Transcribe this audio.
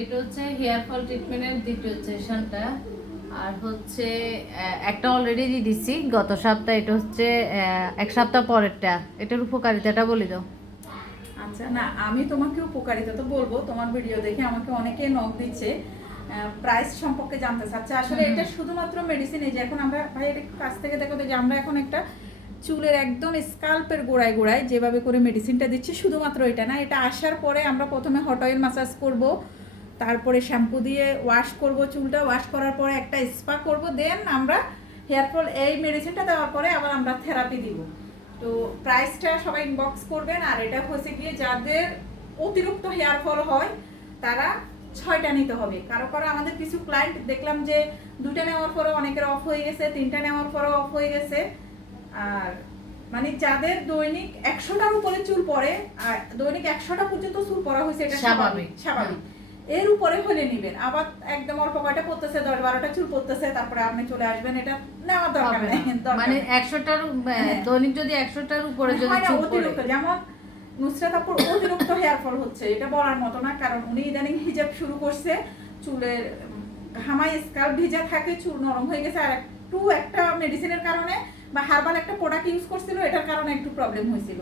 এটা হচ্ছে hair fall ট্রিটমেন্টের দ্বিতীয় সেশনটা। আর হচ্ছে একটা অলরেডি দিয়ে দিচ্ছি গত সপ্তাহে এটা হচ্ছে এক সপ্তাহ পরেরটা। এটার উপকারিতাটা বলি দাও। আচ্ছা না আমি তোমাকে উপকারিতা তো বলব। তোমার ভিডিও দেখে আমাকে অনেকে নক দিচ্ছে। প্রাইস সম্পর্কে জানতে চাচ্ছে। আসলে এটা শুধুমাত্র মেডিসিন এই যে এখন আমরা ভাই এটা কাছ থেকে দেখো যে আমরা এখন একটা চুলের একদম স্কাল্পের গোড়ায় গোড়ায় যেভাবে করে মেডিসিনটা দিচ্ছি শুধুমাত্র এটা না এটা আসার পরে আমরা প্রথমে হট অয়েল মাসাজ করব। তারপরে শ্যাম্পু দিয়ে ওয়াশ করব চুলটা ওয়াশ করার পরে একটা স্পা করব দেন আমরা হেয়ার ফল এই মেডিসিনটা দেওয়ার পরে আবার আমরা থেরাপি দিব। তো প্রাইসটা সবাই ইনবক্স করবেন আর এটা হচ্ছে গিয়ে যাদের অতিরিক্ত হেয়ার ফল হয় তারা ছয়টা নিতে হবে। কারও কারও আমাদের কিছু ক্লায়েন্ট দেখলাম যে দুটা নেওয়ার পরে অনেকের অফ হয়ে গেছে তিনটা নেওয়ার পরে অফ হয়ে গেছে। আর মানে যাদের দৈনিক একশোটার উপরে চুল পড়ে আর দৈনিক একশোটা পর্যন্ত চুল পড়া হয়েছে এটা স্বাভাবিক। স্বাভাবিক স্বাভাবিক। এর উপরে হলে নিবেন। আবার একদম অল্প কয়টা পড়তেছে দশ বারোটা চুল পড়তেছে তারপরে আপনি চলে আসবেন এটা নেওয়ার দরকার নেই মানে একশোটার হ্যাঁ। দৈনিক যদি একশোটার উপরে যদি অতিরিক্ত। যেমন নুসরাত আপুর অতিরিক্ত হেয়ার ফল হচ্ছে এটা বলার মতো না কারণ উনি ইদানিং হিজাব শুরু করছে চুলের ঘামায় স্কাল্প ভিজা থাকে চুল নরম হয়ে গেছে আর একটু একটা মেডিসিনের কারণে বা হার্বাল একটা প্রোডাক্ট ইউজ করছিল এটার কারণে একটু প্রবলেম হয়েছিল।